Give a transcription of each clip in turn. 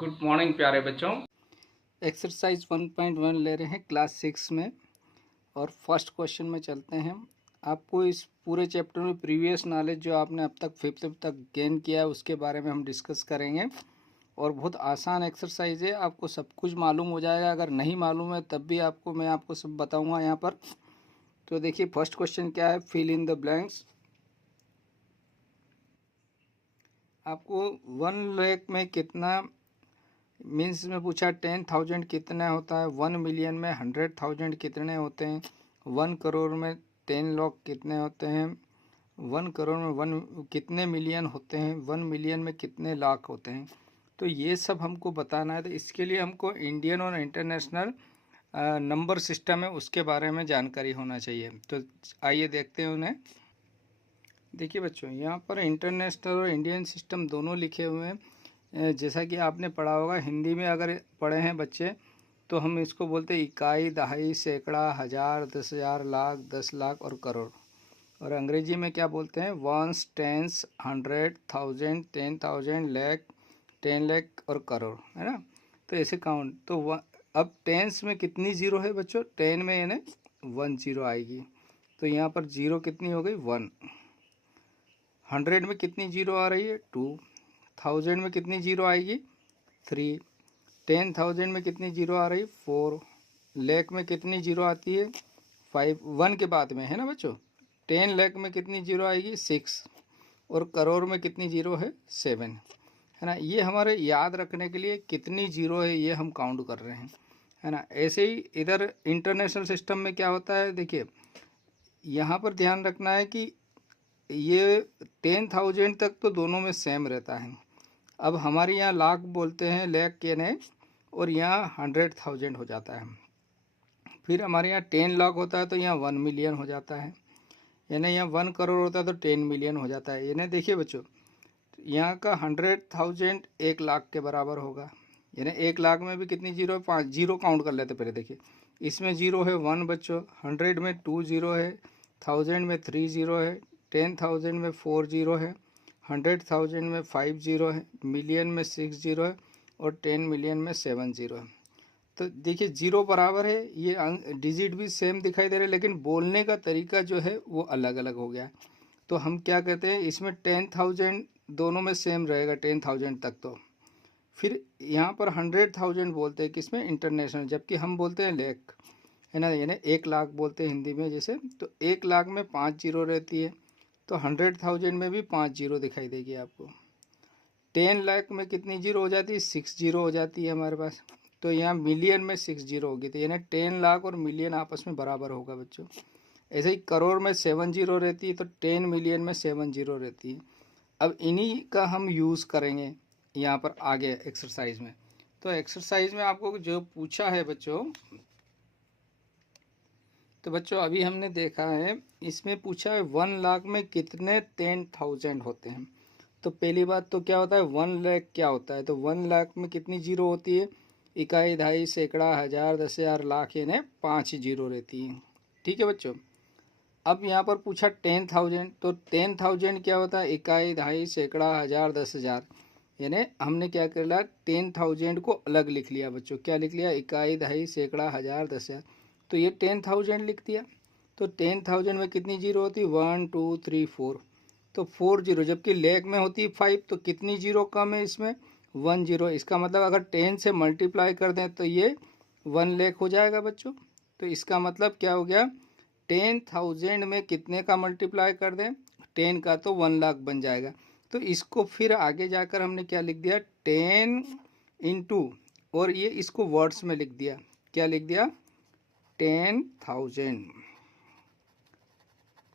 Good morning प्यारे बच्चों। Exercise 1.1 ले रहे हैं क्लास 6 में और फर्स्ट क्वेश्चन में चलते हैं। आपको इस पूरे चैप्टर में प्रीवियस नॉलेज जो आपने अब तक 5th तक गेन किया है उसके बारे में हम डिस्कस करेंगे और बहुत आसान एक्सरसाइज है, आपको सब कुछ मालूम हो जाएगा। अगर नहीं मालूम है तब भी मैं आपको सब बताऊंगा यहाँ पर। तो देखिए फर्स्ट क्वेश्चन क्या है, फिल इन द ब्लैंक्स। आपको 1 लाख में कितना मीन्स में पूछा 10,000 कितना होता है, 1 मिलियन में 100,000 कितने होते हैं, 1 करोड़ में 10 लाख कितने होते हैं, 1 करोड़ में 1 कितने मिलियन होते हैं, 1 मिलियन में कितने लाख होते हैं। तो ये सब हमको बताना है। तो इसके लिए हमको इंडियन और इंटरनेशनल नंबर सिस्टम है उसके बारे में जानकारी होना चाहिए। तो आइए देखते हैं उन्हें। देखिए बच्चों, यहाँ पर इंटरनेशनल और इंडियन सिस्टम दोनों लिखे हुए हैं। जैसा कि आपने पढ़ा होगा, हिंदी में अगर पढ़े हैं बच्चे तो हम इसको बोलते हैं इकाई, दहाई, सैकड़ा, हज़ार, 10,000, लाख, 10 लाख और करोड़। और अंग्रेजी में क्या बोलते हैं, वंस, टेंस, 100, 1000, 10,000, लाख, 10 लाख और करोड़, है ना। तो ऐसे काउंट। तो अब टेंस में कितनी ज़ीरो है बच्चों, 10 में यानी 1 ज़ीरो आएगी। तो यहाँ पर ज़ीरो कितनी हो गई, 1। 100 में कितनी ज़ीरो आ रही है, 2। 1000 में कितनी ज़ीरो आएगी, 3। 10,000 में कितनी ज़ीरो आ रही है, 4। लाख में कितनी ज़ीरो आती है, 5, 1 के बाद में, है ना बच्चों। 10 लाख में कितनी ज़ीरो आएगी, 6। और करोड़ में कितनी ज़ीरो है, 7, है ना। ये हमारे याद रखने के लिए कितनी ज़ीरो है ये हम काउंट कर रहे हैं, है ना। ऐसे ही इधर इंटरनेशनल सिस्टम में क्या होता है, देखिए यहाँ पर ध्यान रखना है कि ये 10,000 तक तो दोनों में सेम रहता है। अब हमारे यहाँ लाख बोलते हैं, लाख के नहीं, और यहाँ 100,000 हो जाता है। फिर हमारे यहाँ 10 लाख होता है तो यहाँ 1 मिलियन हो जाता है, यानी यहाँ 1 करोड़ होता है तो 10 मिलियन हो जाता है। यानी देखिए बच्चों, यहाँ का 100,000 1 लाख के बराबर होगा। यानी 1 लाख में भी कितनी जीरो है, 5 जीरो काउंट कर लेते पहले। देखिए इसमें जीरो है 1 बच्चों, 100 में 2 जीरो है, 1000 में 3 जीरो है, 10,000 में 4 जीरो है, 100,000 में 5 जीरो है, मिलियन में 6 जीरो है और 10 मिलियन में 7 जीरो है। तो देखिए जीरो बराबर है, ये डिजिट भी सेम दिखाई दे रहे हैं लेकिन बोलने का तरीका जो है वो अलग अलग हो गया। तो हम क्या कहते हैं, इसमें 10,000 दोनों में सेम रहेगा 10,000 तक। तो फिर यहाँ पर 100,000 बोलते हैं किसमें, इंटरनेशनल, जबकि हम बोलते हैं लाख, है ना। यानी 1 लाख बोलते हैं हिंदी में जैसे। तो 1 लाख में 5 जीरो रहती है, तो 100,000 में भी 5 जीरो दिखाई देगी आपको। 10 लाख में कितनी जीरो हो जाती है, 6 जीरो हो जाती है हमारे पास। तो यहाँ मिलियन में 6 जीरो होगी, तो यानी 10 लाख और मिलियन आपस में बराबर होगा बच्चों। ऐसे ही करोड़ में 7 जीरो रहती है तो 10 मिलियन में 7 जीरो रहती है। अब इन्हीं का हम यूज़ करेंगे यहाँ पर आगे एक्सरसाइज में। तो एक्सरसाइज में आपको जो पूछा है बच्चों, तो बच्चों अभी हमने देखा है, इसमें पूछा है 1 लाख में कितने 10,000 होते हैं। तो पहली बात तो क्या होता है, 1 लाख क्या होता है, तो 1 लाख में कितनी जीरो होती है, इकाई, दहाई, सैकड़ा, हज़ार, 10,000, लाख, यानी 5 जीरो रहती है। ठीक है बच्चों। अब यहाँ पर पूछा 10,000, तो 10,000 क्या होता है, इकाई, दहाई, सैकड़ा, हज़ार, 10,000। यानी हमने क्या कर लिया, 10,000 को अलग लिख लिया बच्चों। क्या लिख लिया, इकाई, दहाई, सैकड़ा, हज़ार, 10,000। तो ये 10,000 लिख दिया। तो 10,000 में कितनी जीरो होती है, 1 2 3 4। तो 4 जीरो, जबकि लाख में होती है 5, तो कितनी जीरो कम है इसमें, 1 जीरो। इसका मतलब अगर 10 से मल्टीप्लाई कर दें तो ये 1 लाख हो जाएगा बच्चों। तो इसका मतलब क्या हो गया, 10,000 में कितने का मल्टीप्लाई कर दें, 10 का, तो 1 लाख बन जाएगा। तो इसको फिर आगे जाकर हमने क्या लिख दिया, 10 इंटू, और ये इसको वर्ड्स में लिख दिया। क्या लिख दिया, 10,000।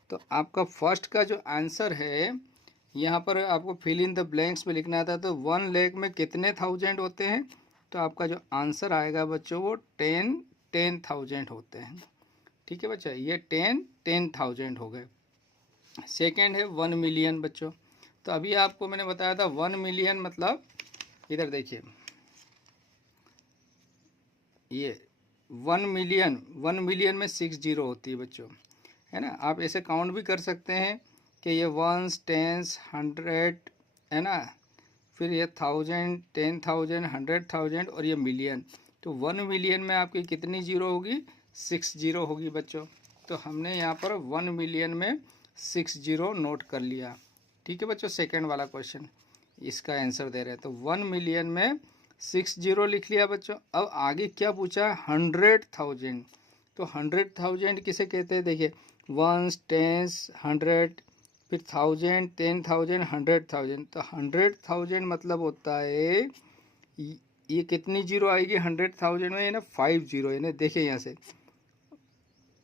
तो आपका फर्स्ट का जो आंसर है, यहाँ पर आपको फिल इन द ब्लैंक्स में लिखना था। तो 1 लाख में कितने 1000 होते हैं, तो आपका जो आंसर आएगा बच्चों वो 10,000 होते हैं। ठीक है बच्चा, ये 10,000 हो गए। सेकेंड है 1 मिलियन बच्चों। तो अभी आपको मैंने बताया था 1 मिलियन मतलब, इधर देखिए ये 1 मिलियन में 6 जीरो होती है बच्चों, है ना। आप ऐसे काउंट भी कर सकते हैं कि ये 1s 10s 100, है ना, फिर ये 1000, 10,000, 100,000 और ये मिलियन। तो 1 मिलियन में आपकी कितनी जीरो होगी? 6 जीरो होगी बच्चों। तो हमने यहाँ पर 1 मिलियन में 6 जीरो नोट कर लिया। ठीक है बच्चों, सेकेंड वाला क्वेश्चन इसका आंसर दे रहे हैं। तो 1 मिलियन में 6 जीरो लिख लिया बच्चों। अब आगे क्या पूछा है? 100,000। तो 100,000 किसे कहते हैं? देखिए, वंस, टेंस, 100, फिर 1000, 10,000, 100,000। तो 100,000 मतलब होता है ये कितनी जीरो आएगी 100,000 में? ना 5 जीरो। यानी देखिए यहाँ से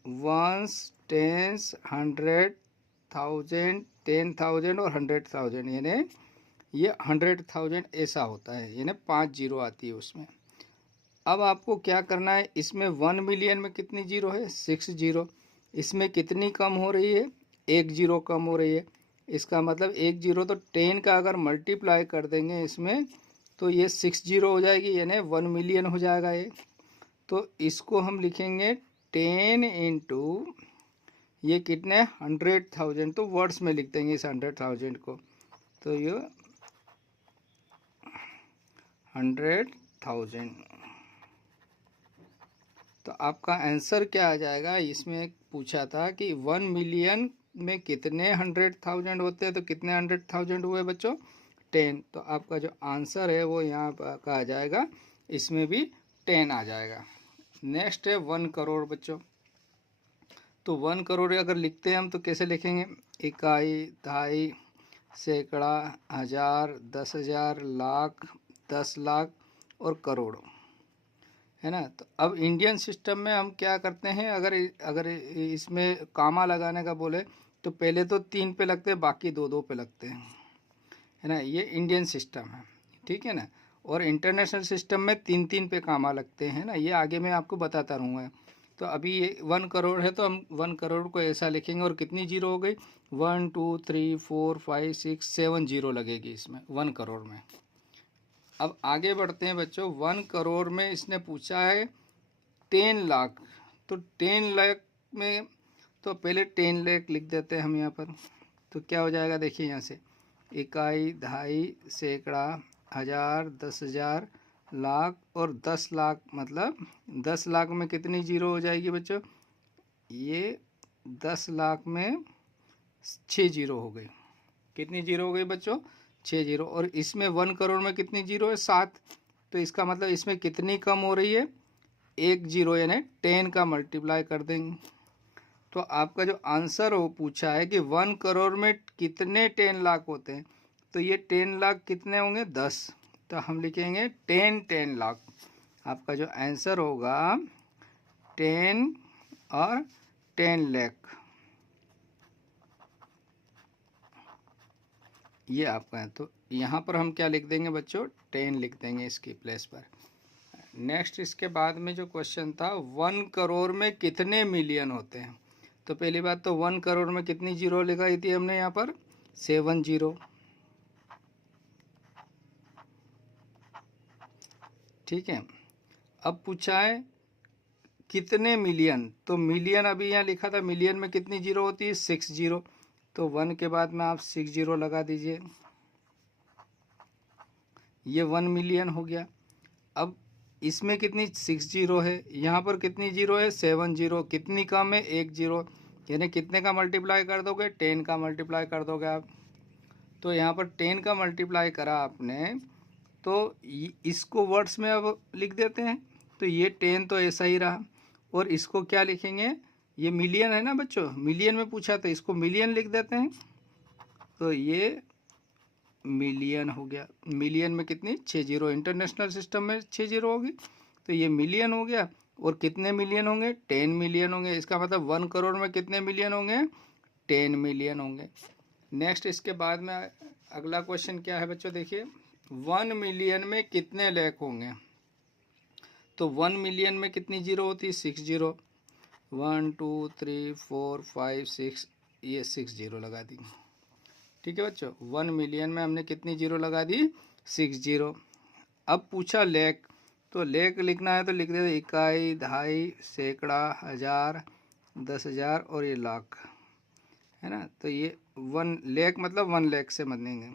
वंस, टेंस, 100,000, 10,000 और 100,000, यानी ये 100,000 ऐसा होता है, यानी 5 जीरो आती है उसमें। अब आपको क्या करना है, इसमें 1 मिलियन में कितनी जीरो है? 6 जीरो। इसमें कितनी कम हो रही है? 1 जीरो कम हो रही है। इसका मतलब 1 जीरो, तो 10 का अगर मल्टीप्लाई कर देंगे इसमें तो ये 6 जीरो हो जाएगी, यानी 1 मिलियन हो जाएगा ये। तो इसको हम लिखेंगे 10 इंटू ये कितने? 100,000। तो वर्ड्स में लिख देंगे इस 100,000 को। तो ये 100,000। तो आपका आंसर क्या आ जाएगा? इसमें पूछा था कि 1 मिलियन में कितने 100,000 होते हैं, तो कितने 100,000 हुए बच्चों? 10। तो आपका जो आंसर है वो यहाँ का आ जाएगा, इसमें भी 10 आ जाएगा। नेक्स्ट है 1 करोड़ बच्चों। तो 1 करोड़ अगर लिखते हैं हम तो कैसे लिखेंगे? इकाई, दहाई, सैकड़ा, हज़ार, 10,000, लाख, 10 लाख और करोड़, है ना। तो अब इंडियन सिस्टम में हम क्या करते हैं, अगर इसमें कामा लगाने का बोले तो पहले तो 3 पे लगते हैं, बाकी 2 पे लगते हैं, है ना। ये इंडियन सिस्टम है, ठीक है ना। और इंटरनेशनल सिस्टम में 3 पे कामा लगते हैं ना, ये आगे मैं आपको बताता रहूँगा। तो अभी ये 1 करोड़ है तो हम 1 करोड़ को ऐसा लिखेंगे। और कितनी जीरो हो गई? 1 2 3 4 5 6 7 जीरो लगेगी इसमें 1 करोड़ में। अब आगे बढ़ते हैं बच्चों। 1 करोड़ में इसने पूछा है 10 लाख। तो 10 लाख में तो पहले 10 लाख लिख देते हैं हम यहाँ पर। तो क्या हो जाएगा? देखिए यहाँ से इकाई, दहाई, सैकड़ा, हज़ार, 10,000, लाख और 10 लाख। मतलब 10 लाख में कितनी जीरो हो जाएगी बच्चों? ये 10 लाख में 6 जीरो हो गई। कितनी जीरो हो गई बच्चों? 6 जीरो। और इसमें 1 करोड़ में कितनी जीरो है? 7। तो इसका मतलब इसमें कितनी कम हो रही है? 1 जीरो, यानी 10 का मल्टीप्लाई कर देंगे। तो आपका जो आंसर हो पूछा है कि 1 करोड़ में कितने 10 लाख होते हैं, तो ये 10 लाख कितने होंगे? 10। तो हम लिखेंगे 10 लाख। आपका जो आंसर होगा 10 और 10 लाख, ये आपका है। तो यहाँ पर हम क्या लिख देंगे बच्चों? 10 लिख देंगे इसकी प्लेस पर। नेक्स्ट इसके बाद में जो क्वेश्चन था, 1 करोड़ में कितने मिलियन होते हैं। तो पहली बात तो 1 करोड़ में कितनी जीरो लगाई थी हमने यहाँ पर? 7 जीरो, ठीक है। अब पूछा है कितने मिलियन। तो मिलियन अभी यहाँ लिखा था, मिलियन में कितनी जीरो होती है? 6 जीरो। तो 1 के बाद में आप 6 जीरो लगा दीजिए, ये 1 मिलियन हो गया। अब इसमें कितनी 6 जीरो है, यहाँ पर कितनी जीरो है? 7 जीरो। कितनी कम है? 1 जीरो। यानी कितने का मल्टीप्लाई कर दोगे? 10 का मल्टीप्लाई कर दोगे आप। तो यहाँ पर 10 का मल्टीप्लाई करा आपने, तो इसको वर्ड्स में अब लिख देते हैं। तो ये 10 तो ऐसा ही रहा। और इसको क्या लिखेंगे? ये मिलियन है ना बच्चों, मिलियन में पूछा था, इसको मिलियन लिख देते हैं। तो ये मिलियन हो गया। मिलियन में कितनी? 6 जीरो। इंटरनेशनल सिस्टम में 6 जीरो होगी, तो ये मिलियन हो गया। और कितने मिलियन होंगे? 10 मिलियन होंगे। इसका मतलब 1 करोड़ में कितने मिलियन होंगे? 10 मिलियन होंगे। नेक्स्ट इसके बाद में अगला क्वेश्चन क्या है बच्चों? देखिए, 1 मिलियन में कितने लाख होंगे। तो 1 मिलियन में कितनी जीरो होती है? 6 जीरो। 1 2 3 4 5 6, ये 6 जीरो लगा दी, ठीक है बच्चों। 1 मिलियन में हमने कितनी जीरो लगा दी? 6 जीरो। अब पूछा लेख। तो लेख लिखना है तो लिख देते इकाई, दहाई, सैकड़ा, हज़ार, 10,000 और ये लाख, है ना। तो ये 1 लाख मतलब 1 लाख से बनेंगे।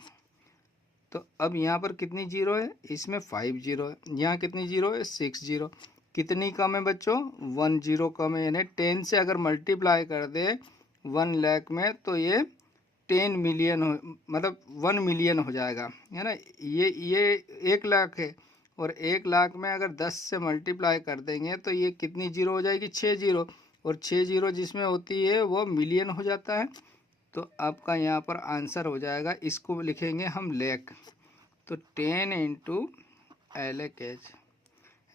तो अब यहाँ पर कितनी जीरो है, इसमें 5 जीरो है, यहाँ कितनी जीरो है, 6 जीरो। कितनी कम है बच्चों, 1 जीरो कम है, यानी 10 से अगर मल्टीप्लाई कर दे 1 लाख में तो ये 10 मिलियन हो, मतलब 1 मिलियन हो जाएगा, है ना। ये 1 लाख है, और 1 लाख में अगर 10 से मल्टीप्लाई कर देंगे तो ये कितनी जीरो हो जाएगी, 6 जीरो, और 6 जीरो जिसमें होती है वो मिलियन हो जाता है। तो आपका यहाँ पर आंसर हो जाएगा, इसको लिखेंगे हम लैख, तो 10 इंटू LH,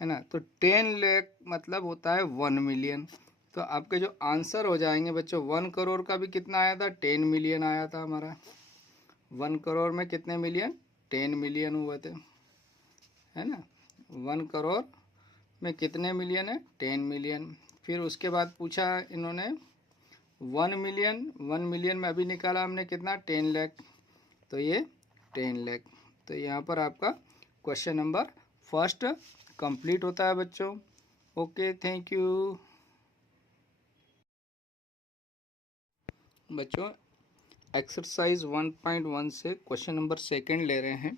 है ना। तो 10 लाख मतलब होता है 1 मिलियन। तो आपके जो आंसर हो जाएंगे बच्चों, 1 करोड़ का भी कितना आया था, 10 मिलियन आया था हमारा। 1 करोड़ में कितने मिलियन, 10 मिलियन हुए थे, है ना। 1 करोड़ में कितने मिलियन है, 10 मिलियन। फिर उसके बाद पूछा इन्होंने 1 मिलियन, 1 मिलियन में अभी निकाला हमने कितना, 10 लाख, तो ये 10 लाख। तो यहाँ पर आपका क्वेश्चन नंबर फर्स्ट कंप्लीट होता है बच्चों। ओके, थैंक यू बच्चों। एक्सरसाइज 1.1 से क्वेश्चन नंबर सेकंड ले रहे हैं।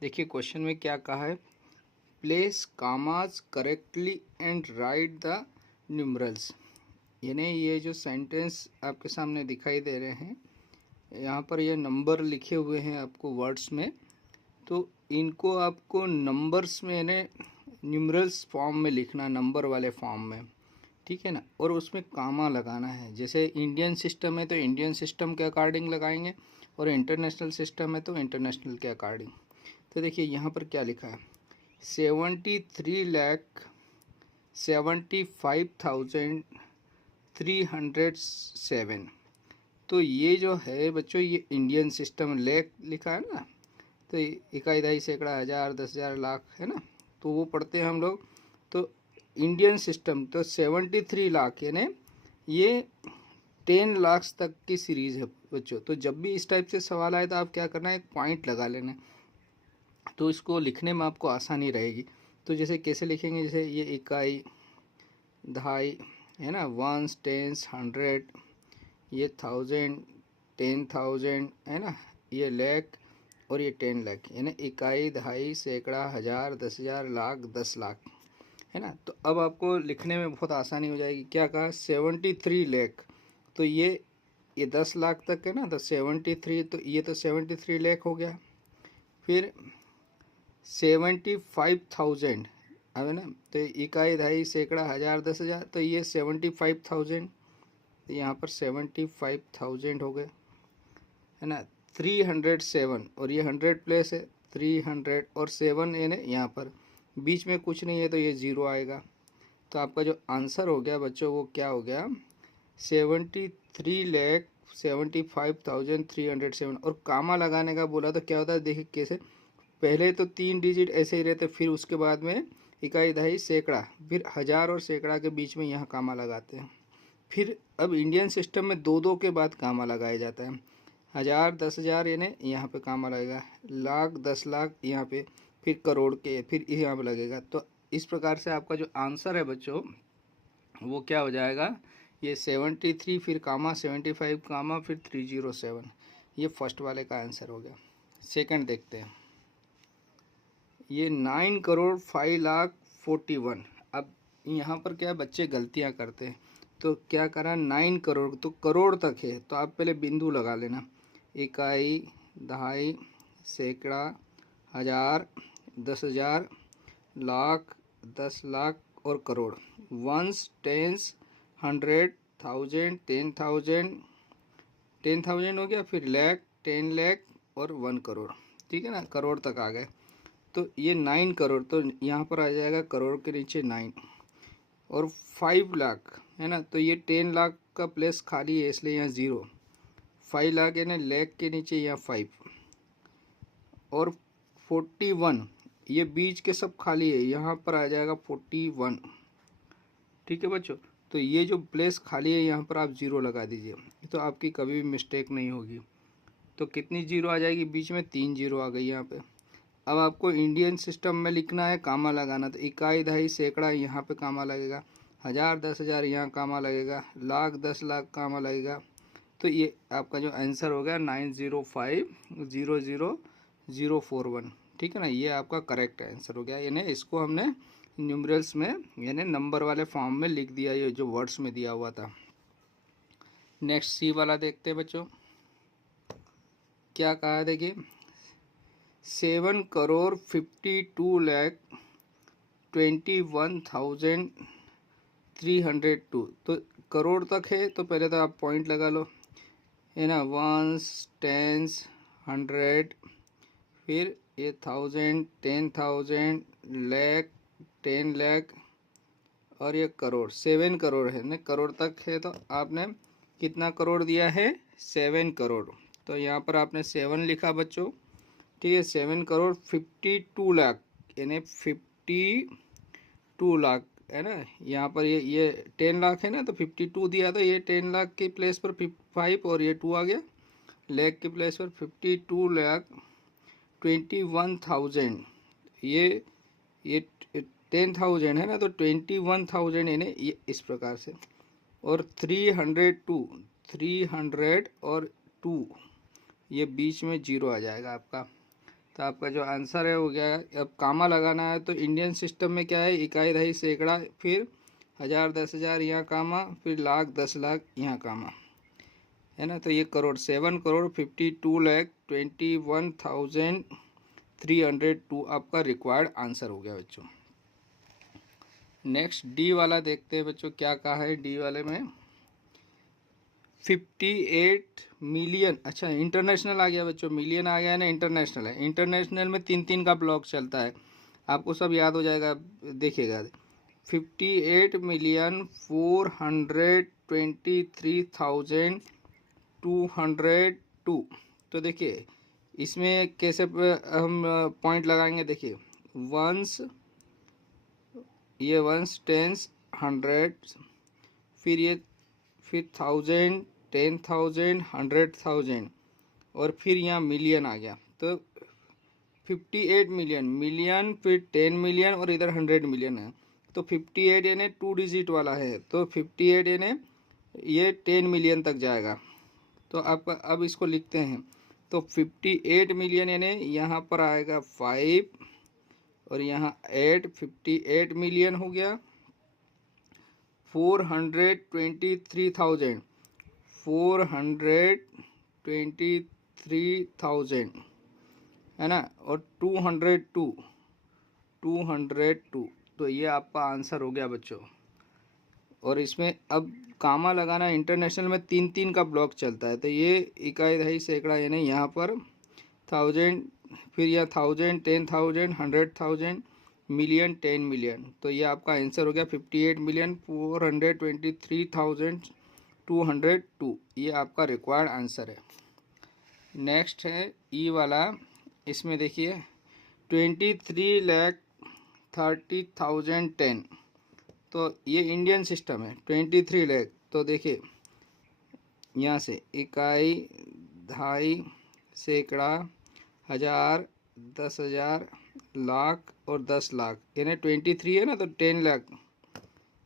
देखिए क्वेश्चन में क्या कहा है, place commas correctly and right the numerals. यानी ये जो सेंटेंस आपके सामने दिखाई दे रहे हैं, यहाँ पर ये नंबर लिखे हुए हैं आपको वर्ड्स में, तो इनको आपको नंबर्स में यानी न्यूमरल्स फॉर्म में लिखना, नंबर वाले फॉर्म में, ठीक है ना। और उसमें कामा लगाना है। जैसे इंडियन सिस्टम है तो इंडियन सिस्टम के अकॉर्डिंग लगाएंगे, और इंटरनेशनल सिस्टम है तो इंटरनेशनल के अकॉर्डिंग। तो देखिए यहाँ पर क्या लिखा है, 73,75,307। तो ये जो है बच्चों, ये इंडियन सिस्टम लैख लिखा है ना, तो इकाई, दहाई, सैकड़ा, हज़ार, 10,000, लाख, है ना। तो वो पढ़ते हैं हम लोग। तो इंडियन सिस्टम तो 73 लाख, यानी ये 10 लाख तक की सीरीज़ है बच्चों। तो जब भी इस टाइप से सवाल आए तो आप क्या करना है, एक पॉइंट लगा लेना है, तो इसको लिखने में आपको आसानी रहेगी। तो जैसे कैसे लिखेंगे, जैसे ये इकाई, दहाई, है ना, वंस, टेंस, 100, ये 1000, 10,000, है ना, ये लाख, और ये 10 लाख, यानी इकाई, दहाई, सैकड़ा, हज़ार, 10,000, लाख, 10 लाख, है ना। तो अब आपको लिखने में बहुत आसानी हो जाएगी। क्या कहा, 73 लाख, तो ये 10 लाख तक है ना, तो 73, तो ये तो 73 लाख हो गया। फिर 75,000, अब है ना, तो इकाई, दहाई, सैकड़ा, हज़ार, 10,000, तो ये 75,000, तो यहाँ पर 75,000 हो गए, है ना। 307, और ये 100 प्लेस है, 300 और 7 यानी यहाँ पर बीच में कुछ नहीं है तो ये ज़ीरो आएगा। तो आपका जो आंसर हो गया बच्चों वो क्या हो गया, 73,75,307। और कामा लगाने का बोला तो क्या होता है, देखिए कैसे, पहले तो 3 डिजिट ऐसे ही रहते, फिर उसके बाद में इकाई, दहाई, सैकड़ा, फिर हज़ार और सैकड़ा के बीच में यहाँ कामा लगाते हैं। फिर अब इंडियन सिस्टम में 2-2 के बाद कामा लगाया जाता है, 1000, 10,000 यानी यहाँ पे कामा लगेगा, लाख, 10 लाख यहाँ पे, फिर करोड़ के फिर यहाँ पे लगेगा। तो इस प्रकार से आपका जो आंसर है बच्चों वो क्या हो जाएगा, ये 73, फिर कामा 75, कामा फिर 307, ये फर्स्ट वाले का आंसर हो गया। सेकंड देखते हैं, ये 9,05,41,। अब यहाँ पर क्या बच्चे गलतियाँ करते हैं, तो क्या करा, 9 करोड़, तो करोड़ तक है तो आप पहले बिंदु लगा लेना, इकाई, दहाई, सैकड़ा, हज़ार, 10,000, लाख, 10 लाख और करोड़, वंस, टेंस, 100, 1000, 10,000, 10,000 हो गया, फिर लाख, 10 लाख और 1 करोड़, ठीक है ना, करोड़ तक आ गए। तो ये 9 करोड़, तो यहाँ पर आ जाएगा करोड़ के नीचे 9, और 5 लाख है ना, तो ये 10 लाख का प्लेस खाली है इसलिए यहाँ 0, 5 लाख यानी लाख के नीचे यहाँ 5, और 41, ये बीच के सब खाली है, यहाँ पर आ जाएगा 41, ठीक है बच्चों। तो ये जो प्लेस खाली है यहाँ पर आप 0 लगा दीजिए, तो आपकी कभी भी मिस्टेक नहीं होगी। तो कितनी 0 आ जाएगी, बीच में 3 0 आ गई यहाँ पे। अब आपको इंडियन सिस्टम में लिखना है, कामा लगाना, तो इकाई, दहाई, सैकड़ा यहाँ पे कामा लगेगा, हज़ार, 10,000 यहाँ कामा लगेगा, लाख, 10 लाख कामा लगेगा। तो ये आपका जो आंसर हो गया 905,000 041, ठीक है ना। ये आपका करेक्ट आंसर हो गया, यानी इसको हमने न्यूमरल्स में यानी नंबर वाले फॉर्म में लिख दिया, ये जो वर्ड्स में दिया हुआ था। नेक्स्ट सी वाला देखते हैं बच्चों, क्या कहा है देखिए, 7,42,21,302। तो करोड़ तक है तो पहले तो आप पॉइंट लगा लो, है ना, वंस, टेंस, 100, फिर ये 1000, 10,000, लाख, 10 लाख, और ये करोड़, 7 करोड़ है ना, करोड़ तक है तो आपने कितना करोड़ दिया है, 7 करोड़। तो यहाँ पर आपने 7 लिखा बच्चों, ठीक है। 7 करोड़ 52 लाख, यानी 52 लाख है ना। यहाँ पर ये 10 लाख है ना, तो 52 दिया, तो ये 10 लाख के प्लेस पर 5 और ये 2 आ गया, लाख के प्लेस पर 52,21,000। ये 10,000 है ना, तो 21,000 यानी ये इस प्रकार से। और 300 और 2 ये बीच में 0 आ जाएगा आपका। तो आपका जो आंसर है हो गया। अब कामा लगाना है तो इंडियन सिस्टम में क्या है, इकाई, दहाई, सैकड़ा, फिर 1000, 10,000 यहाँ कामा, फिर लाख, 10 लाख यहाँ कामा, है ना। तो ये करोड़, 7,42,21,302 आपका रिक्वायर्ड आंसर हो गया बच्चों। नेक्स्ट डी वाला देखते हैं बच्चों, क्या कहा है डी वाले में, 58 मिलियन। अच्छा, इंटरनेशनल आ गया बच्चों, मिलियन आ गया ना, इंटरनेशनल है। इंटरनेशनल में 3 का ब्लॉक चलता है, आपको सब याद हो जाएगा, देखिएगा। 58,423,202। तो देखिए इसमें कैसे हम पॉइंट लगाएंगे, देखिए वंस, ये वंस, टेंस, 100, फिर ये, फिर 1000, 10,000, 100,000, और फिर यहाँ मिलियन आ गया। तो 58 मिलियन, मिलियन, फिर 10 मिलियन और इधर 100 मिलियन है। तो 58 यानी 2 डिजिट वाला है, तो 58 यानी ये 10 मिलियन तक जाएगा। तो आपका अब इसको लिखते हैं, तो 58 मिलियन यानी यहाँ पर आएगा 5 और यहाँ 8, 58 मिलियन हो गया। 423,000, 423,000 है ना, और 202, तो ये आपका आंसर हो गया बच्चों। और इसमें अब कामा लगाना, इंटरनेशनल में 3 का ब्लॉक चलता है, तो ये इकाई, दहाई, सैकड़ा, यानी यहाँ पर 1000, फिर यह 1000, 10,000, 100,000, मिलियन, 10 मिलियन। तो ये आपका आंसर हो गया 58,423,202। ये आपका रिक्वायर्ड आंसर है। नेक्स्ट है ई वाला, इसमें देखिए 23,30,010। तो ये इंडियन सिस्टम है, 23 लाख। तो देखिए यहाँ से इकाई, दहाई, सैकड़ा, 1000, 10,000, लाख और 10 लाख, यानी 23 है ना, तो 10 लाख,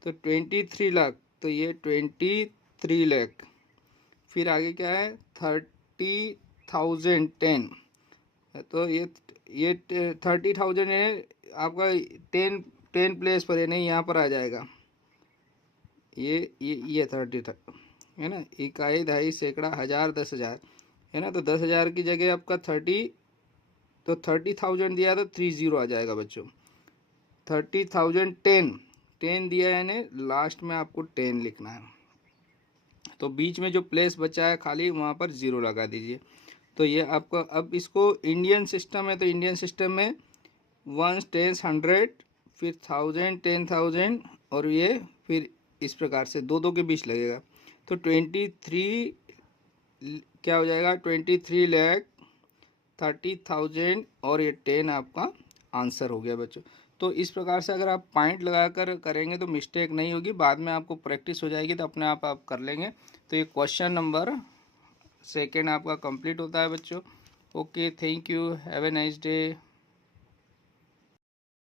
तो 23 लाख, तो ये 23 लाख। फिर आगे क्या है, 30,010, तो ये 30,000 है आपका 10 प्लेस पर, यानी यहाँ पर आ जाएगा, ये 30 है ना, इकाई, दहाई, सैकड़ा, 1000, 10,000 है ना। तो 10,000 की जगह आपका 30, तो 30,000 दिया तो 30 आ जाएगा बच्चों। 30,010, 10 दिया है यानी लास्ट में आपको 10 लिखना है, तो बीच में जो प्लेस बचा है खाली वहाँ पर 0 लगा दीजिए। तो ये आपका, अब इसको इंडियन सिस्टम है तो इंडियन सिस्टम में 1, 10, 100, फिर 1000, 10,000, और ये फिर इस प्रकार से 2 के बीच लगेगा। तो 23 क्या हो जाएगा, 23,30,000 और ये 10 आपका आंसर हो गया बच्चों। तो इस प्रकार से अगर आप पॉइंट लगाकर करेंगे तो मिस्टेक नहीं होगी, बाद में आपको प्रैक्टिस हो जाएगी तो अपने आप कर लेंगे। तो ये क्वेश्चन नंबर 2 आपका कंप्लीट होता है बच्चों। Okay, thank you, have a nice day.